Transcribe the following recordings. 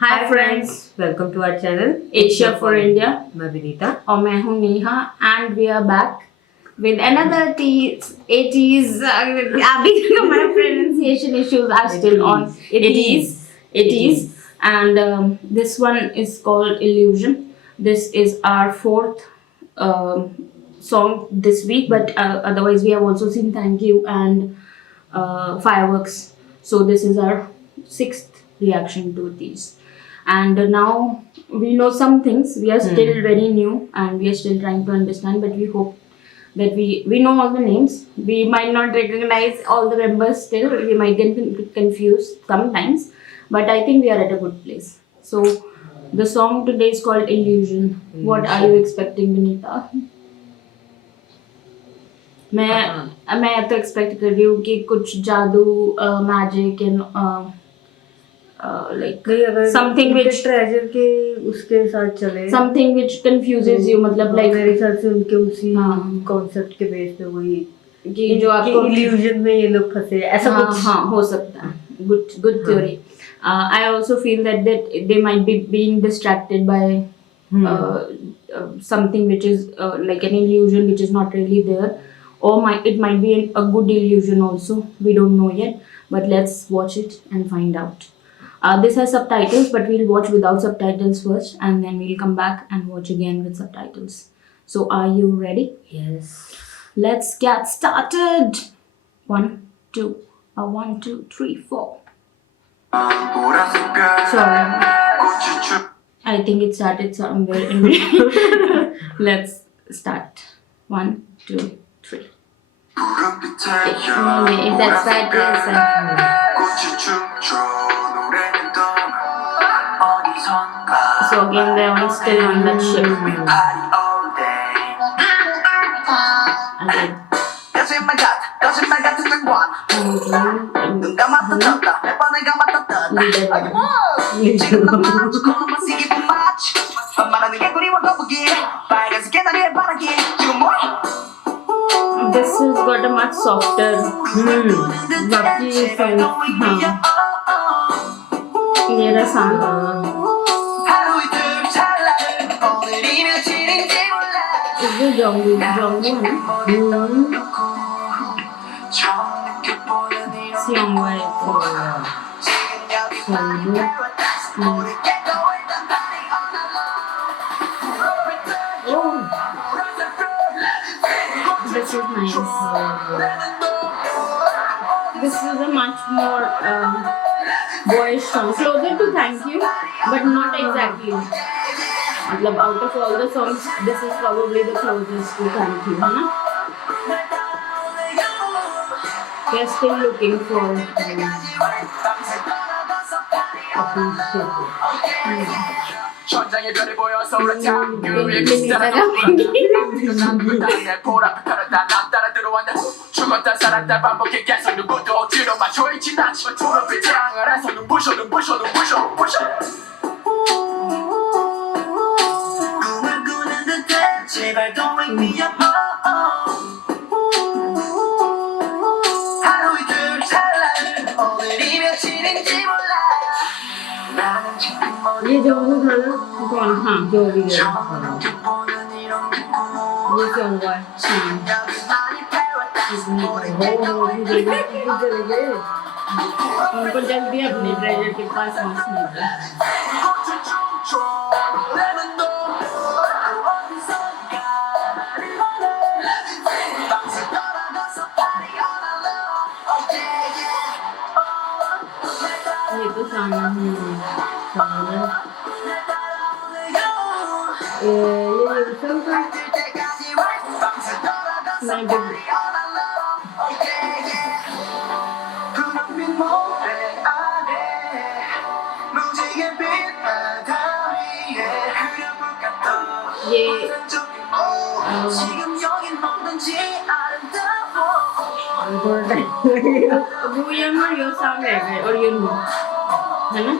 Hi friends, welcome to our channel Asia for India. मैं विनीता और मैं हूँ Neha and we are back with another 80s अभी तक हमारा pronunciation issues are still on. It is and this one is called Illusion. This is our fourth song this week, but otherwise we have also seen Thank You and Fireworks. So this is our sixth reaction to these. And now we know some things. We are still very new and we are still trying to understand, but we hope that we know all the names. We might not recognize all the members still. We might get confused sometimes, but I think we are at a good place. So the song today is called Illusion. What are you expecting, Vinita? मैं तो expect कर रही हूँ कि कुछ जादू magic and like something which treasure के उसके साथ चले, something which confuses you, मतलब like मेरे ख्याल से उनके उसी कॉन्सेप्ट के बेस पे वही कि जो आपको इल्यूजन में ये लोग फंसे ऐसा कुछ हाँ हो सकता है. Good theory. I also feel that they might be being distracted by something which is like an illusion which is not really there, or it might be a good illusion also. We don't know yet, but let's watch it and find out. This has subtitles, but we'll watch without subtitles first, and then we'll come back and watch again with subtitles. So, are you ready? Yes. Let's get started. 1, 2, 1, 2, 3, 4. Sorry. I think it started somewhere in between. Let's start. 1, 2, 3. If that's right, listen. So again, they're still on that ship. Again. This has got a much softer बाकी मेरा song 이거 정규 है 시영과의 This is nice. This is a much more boyish song, closer to Thank You, but not exactly. मतलब out of all the songs, this is probably the closest to Thank You, है ना? We are still looking for 천장에 별이 보여서 그렇다 위에 기다려 보라 따라 남 따라 들어왔다 죽었다 살았다 반복해 계속 누구도 억지로 맞춰있진 않지만 초록빛 창을 해서 눈부셔 꿈을 꾸는 듯해 제발 don't wake me up 하루 이틀 찰나 오늘이 며칠인지 몰라 ये जो कौन हाँ जो भी है ये क्या हुआ है उनको जल्दी अपने ट्रेजर के पास पहुंचने दो ये तो सामना ये वो ये और ये साम है और ये है ना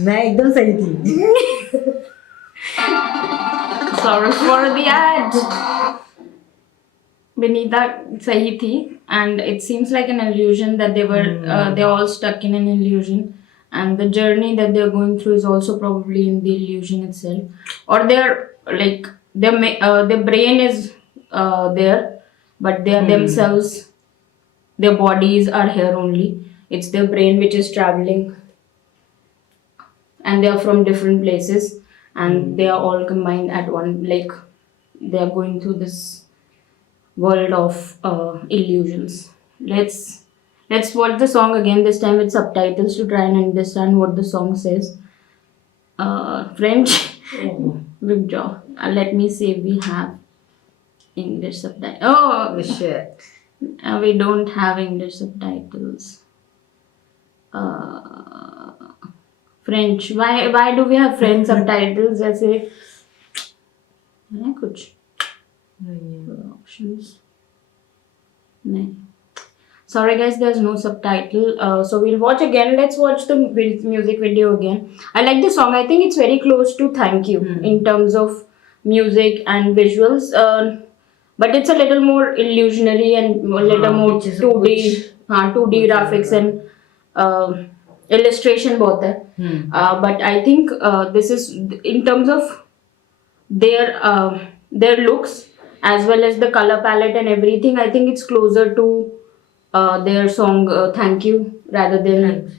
मैं एकदम सही थी. Sorry for the ad. Vinita sahi thi, and it seems like an illusion that they're all stuck in an illusion, and the journey that they're going through is also probably in the illusion itself, or they're like their brain is there, but they are themselves. Their bodies are here only. It's their brain which is traveling, and they are from different places, and they are all combined at one. Like they are going through this world of illusions. Let's watch the song again, this time with subtitles, to try and understand what the song says. French. Good job. Let me see if we have English subtitles. Oh, Shit. we don't have English subtitles. French. Why do we have French subtitles? जैसे है कुछ options? नहीं. Sorry guys, there's no subtitle. So we'll watch again. Let's watch the music video again. I like the song. I think it's very close to Thank You in terms of music and visuals. But it's a little more illusionary and a little more 2D, 2D graphics and illustration बहुत है. But I think this is in terms of their looks as well as the color palette and everything. I think it's closer to their song Thank You rather than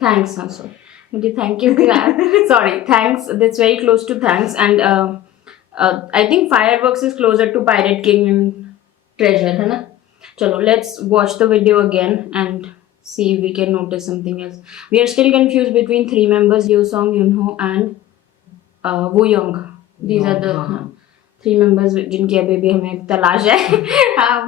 Thanks. Sorry, मुझे Thank You sorry, Thanks. That's very close to Thanks, and I think Fireworks is closer to Pirate King and Treasure, है ना? चलो, let's watch the video again and see if we can notice something else. We are still confused between three members: Yeo Song, Yunho, and Woo Young. These are the three members जिनकी अभी भी हमें तलाश है.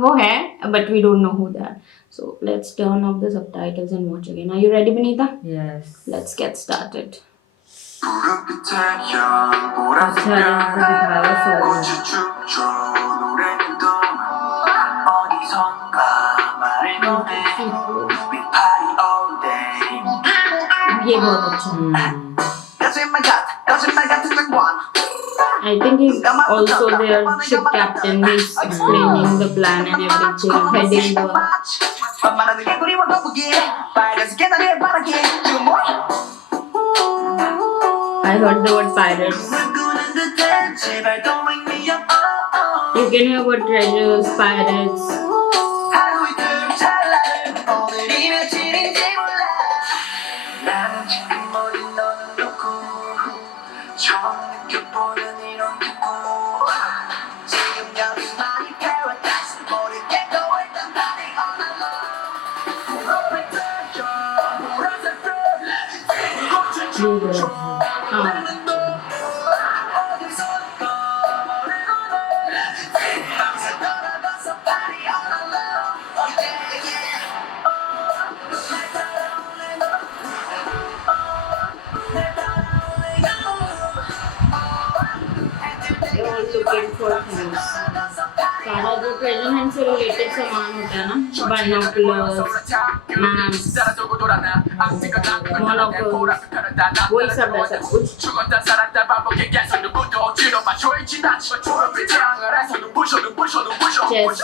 वो है, but we don't know who they are. So let's turn off the subtitles and watch again. Are you ready, Benita? Yes. Let's get started. ये बहुत अच्छा. I think he's also their ship captain. He's explaining the plan and everything, heading the. I heard the word pirates. You can hear about treasures, pirates. Looking for things. सारा जो treasure Hunt से related सामान होता है ना, binoculars, maps, मोनोक्रोम्स, वही सब है सब कुछ. Chess.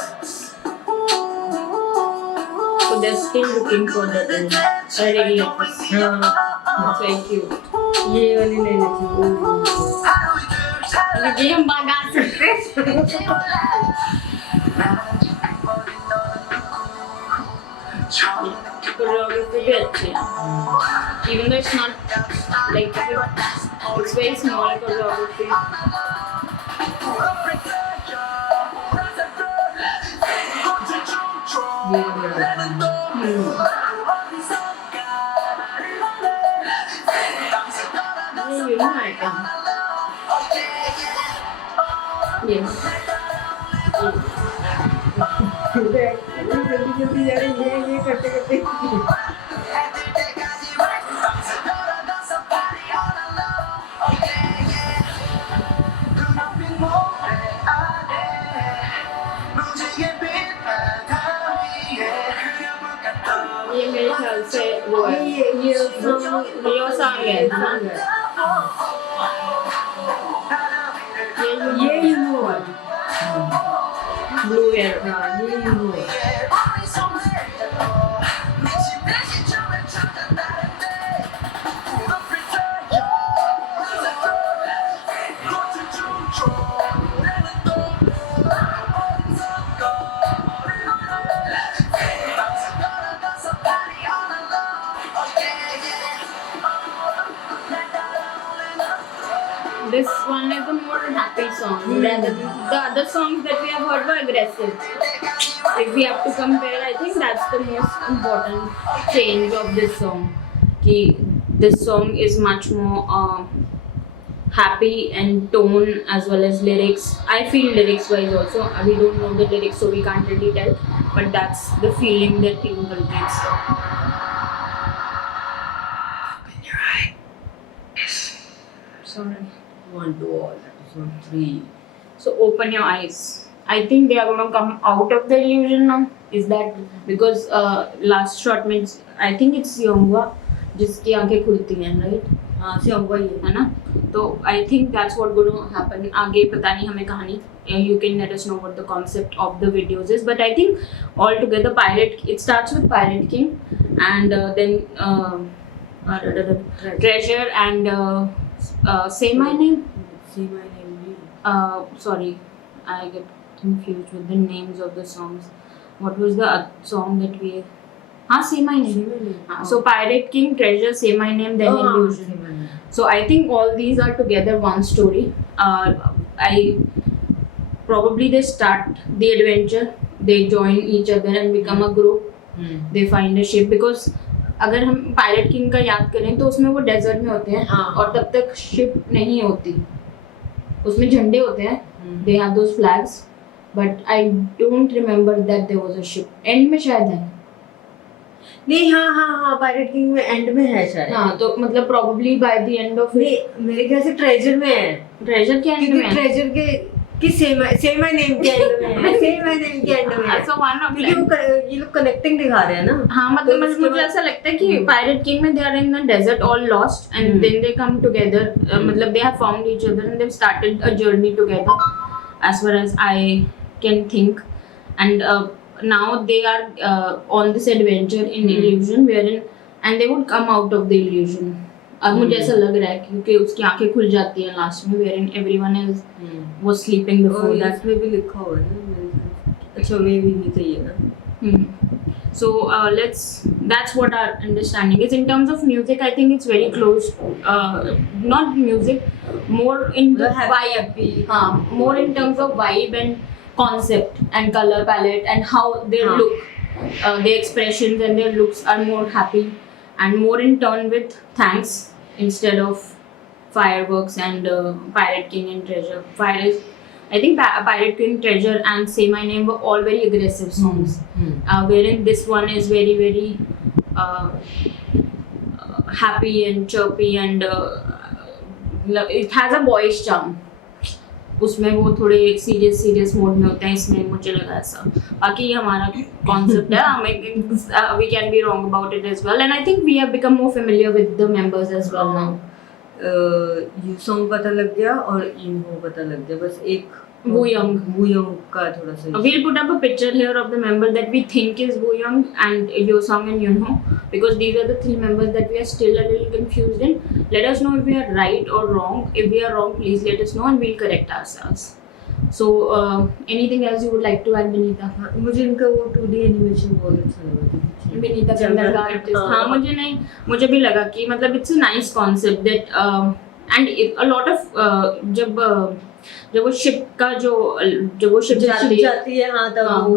So they're still looking for the thing. I really like this. It's very cute. ये वाली लेनी थी. ये हम बागा सकते. Choreography भी अच्छी है. Even though it's not like it's very small choreography. You know I can. Yes. जल्दी जा रही है ये करते करते. ये मेरे ख्याल से वो है. ये song यो song है हाँ ये you know है blue hair हाँ ये you know है this one is a more happy song rather than the other songs that we have heard were aggressive. If we have to compare, I think that's the most important change of this song. Ki this song is much more happy and tone as well as lyrics. I feel lyrics wise also. We don't know the lyrics, so we can't really tell. But that's the feeling that people gets. Sorry. 1 2 all episode 3 So open your eyes. I think they are going to come out of the illusion now. Is that because last shot means I think it's Youngwa जिसकी आंखें खुलती हैं, right? हाँ से होगा ये है ना? तो I think that's what going to happen. आगे पता नहीं हमें कहानी. You can let us know what the concept of the videos is. But I think altogether it starts with Pirate King and then Treasure and Say My Name. see my name Sorry, I get confused with the names of the songs. What was the song that we? Say My Name. see my name So Pirate King, Treasure, Say My Name, then Illusion. see my name So I think all these are together one story. I probably they start the adventure, they join each other and become a group. They find a ship because अगर हम pirate king का याद करें तो उसमें वो desert में होते हैं हाँ. और तब तक शिप नहीं होती, उसमें झंडे होते हैं, they have those flags but I don't remember that there was a ship. End में शायद है नहीं हाँ पायरेट किंग में एंड में है शायद हाँ, तो मतलब probably by the end of नहीं मेरे ख्याल से ट्रेजर में है ट्रेजर के एंड क्योंकि में है. ट्रेजर के कि सेम माय नेम के एंड में है सेम माय नेम के एंड में है So one of क्योंकि वो ये लोग कनेक्टिंग दिखा रहे हैं ना हाँ तो मतलब इसके मुझे बाद- ऐसा लगता है कि पायरेट किंग में they are in the desert all lost and then they come together, मतलब they have found each other and they have started a journey together as far as I can think. And now they are on this adventure in illusion wherein and they would come out of the illusion. अब मुझे ऐसा लग रहा है क्योंकि उसकी आंखें खुल जाती हैं लास्ट में wherein everyone is was sleeping before और that. इसमें भी लिखा हुआ है ना मेरे ख्याल से। अच्छा वे भी नहीं चाहिए ना So that's what our understanding is in terms of music. I think it's very close, not music, more in the vibe. More in terms of vibe and concept and color palette and how they look, their expressions and their looks are more happy and more in turn with thanks instead of fireworks and Pirate King and Treasure. I think Pirate King, Treasure and Say My Name were all very aggressive songs. Wherein this one is very very happy and chirpy and it has a boyish charm. उसमें वो थोड़े serious mode में होते हैं, इसमें मुझे लगा ऐसा. बाकी ये हमारा कॉन्सेप्ट है, हमें we can be wrong about it as well and I think we have become more familiar with the members as well now. You song पता लग गया और इनहो पता लग गया, बस एक Woo Young. वू यंग का थोड़ा सा We'll put up a picture here of the member that we think is Woo Young and Yo Sung and Yunho because these are the three members that we are still a little confused in. Let us know if we are right or wrong. If we are wrong, please let us know and we'll correct ourselves. So, anything else you would like to add, Benita? हाँ, मुझे इनका वो 2D animation बहुत अच्छा लगा. Benita Chandra का artist. हाँ मुझे भी लगा कि मतलब it's a nice concept that and a lot of जब वो शिप का जब वो शिप जाती है हाँ तब वो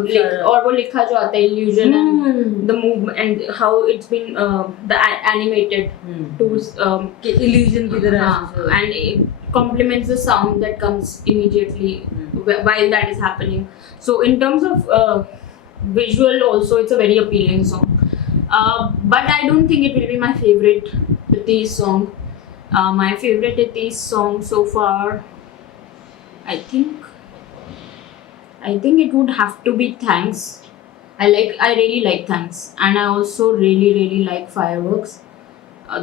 और वो लिखा जो आता है illusion and the move and how it's been the animated to कि illusion की तरह and it complements the sound that comes immediately while that is happening. So in terms of visual also it's a very appealing song. But I don't think it will be my favorite Ritesh song. My favorite Ritesh song so far, I think it would have to be Thanks. I really like Thanks and I also really like Fireworks.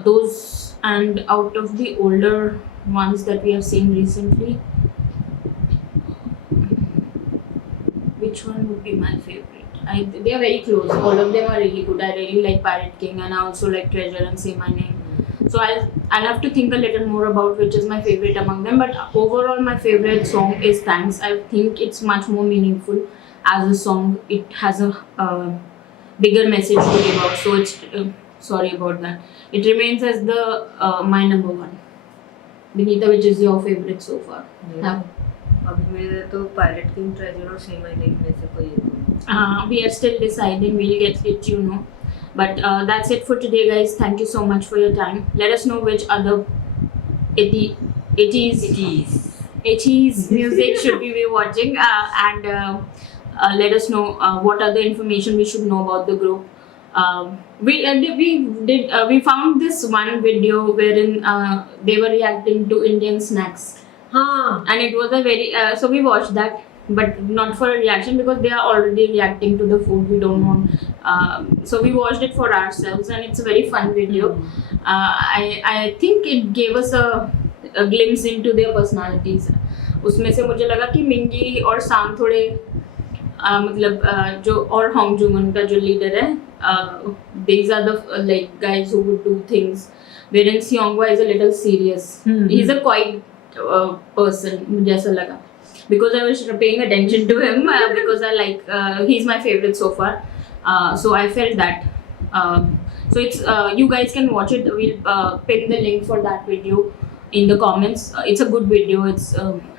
those, and out of the older ones that we have seen recently, which one would be my favorite? They are very close. All of them are really good. I really like Pirate King, and I also like Treasure and Say My Name. So I'll have to think a little more about which is my favorite among them. But overall, my favorite song is Thanks. I think it's much more meaningful as a song. It has a bigger message to give out. So it's sorry about that. It remains as the my number one. Vinita, which is your favorite so far? मेरा अभी मेरे तो pirate king, treasure और से my name में से कोई एक होगा। We are still deciding. We'll get it, you know. But that's it for today, guys. Thank you so much for your time. Let us know which other 80s music should we be watching, and let us know what other information we should know about the group. We found this one video wherein they were reacting to Indian snacks. हाँ, And it was a very so we watched that, but not for a reaction because they are already reacting to the food. We don't want, so we watched it for ourselves, and it's a very fun video. I think it gave us a glimpse into their personalities. उसमें से मुझे लगा कि मिंगी और सांग थोड़े मतलब जो और होंग जुंगन का जो लीडर है, these are the like guys who would do things, wherein Seonghwa is a little serious. He's a quiet person, मुझे ऐसा लगा, because I was paying attention to him because I like he's my favorite so far, so I felt that. So it's you guys can watch it. We'll pin the link for that video in the comments. It's a good video. It's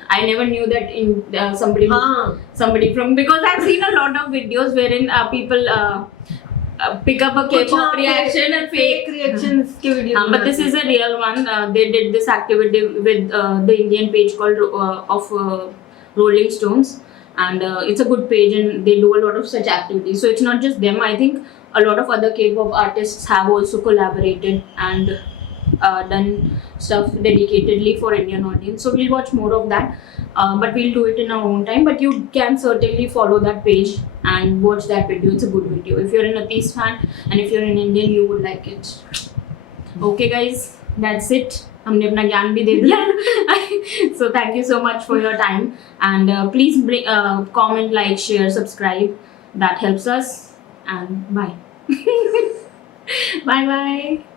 I never knew that in somebody from, because I've seen a lot of videos wherein people pick up a K-pop reaction and fake reactions के video. but this is a real one. They did this activity with the Indian page called of Rolling Stones, and it's a good page, and they do a lot of such activities. So it's not just them. I think a lot of other K-pop artists have also collaborated and done stuff dedicatedly for Indian audience. So we'll watch more of that, but we'll do it in our own time. But you can certainly follow that page and watch that video. It's a good video. If you're an Ateez fan and if you're an Indian, you would like it. Okay guys, that's it. हमने अपना ज्ञान भी दे दिया. So thank you so much for your time, and please comment, like, share, subscribe. That helps us, and bye. Bye bye.